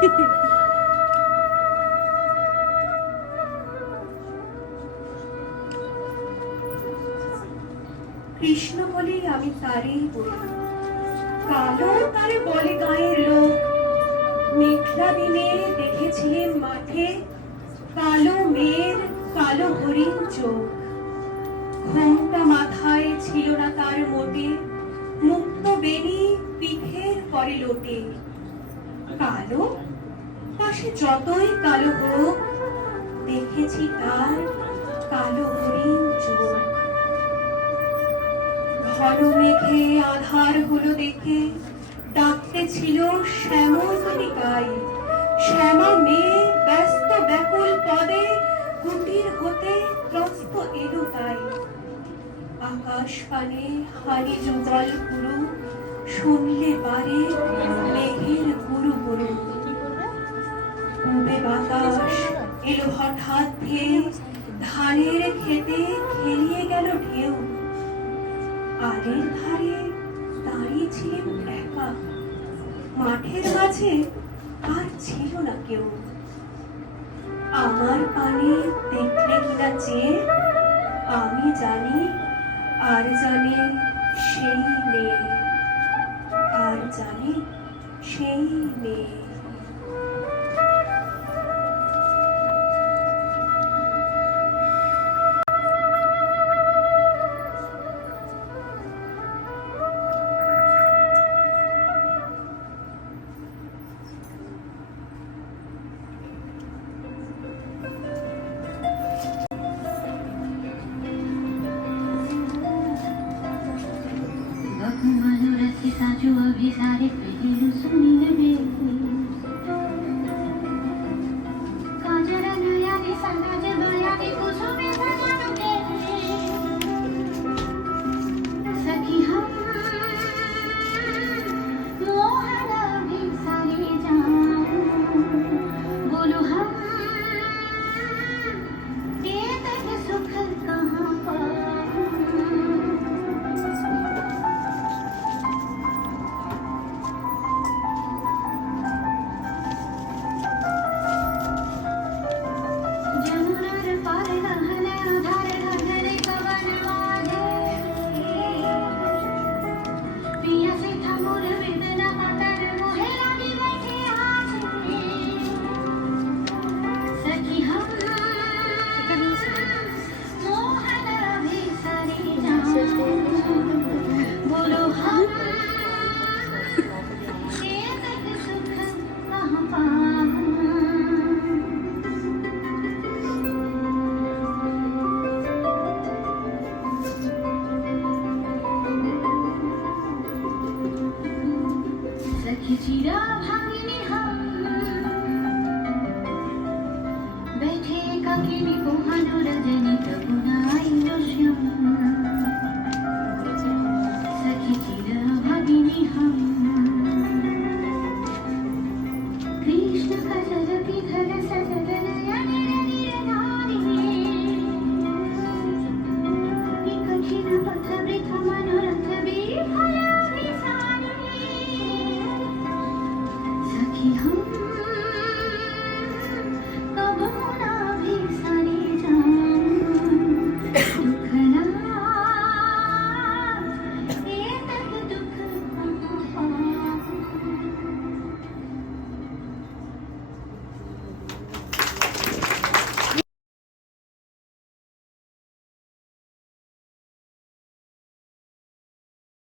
কৃষ্ণ বলে আমি তারেই বলি, কালো তারে বলে গায়ের লোক। মেঘলা দিনে দেখেছিলেন মাঠে কালো মেয়ের কালো হরিণ চোখ। ঘোমটা মাথায় ছিল না তার মোটে, মুক্ত বেনি পিঠের পরে লোটে। কালো পাশে যতই কালো হোক, দেখেছি তার কালো হরিণ চোখ। ঘন মেঘে আধার গুলো দেখে ডাকতে ছিল শ্যামল গাই। শ্যামা মেয়ে ব্যস্ত ব্যাকুল পদে কুটির হতে ত্রস্ত এলো তাই। আকাশ পানে হারি যুগল গুরু, শুনলে বারে মেঘের গুরু গুরু। পূবে বাতাস এলো হঠাৎ ধেয়ে, ধানের খেতে খেলিয়ে গেল ঢেউ। আলের ধারে দাঁড়িয়ে ছিলেন একা, মাঠের মাঝে আর ছিল না কেউ। আমার পানে দেখলে কিনা চেয়ে, আমি জানি আর জানে সেই মেয়ে, আর জানে সেই মেয়ে। साजो अभी सारे पहलू सुनी रे काजरा नया ने साना जे दया ने कुछ में सजानो के सखी हम मोहरा भी सारे जान बोलो हम ये तक सुख कहाँ पाऊं। चिरा भांगिनी हम बैठे काकिनी को हनु रजनी कबुनाई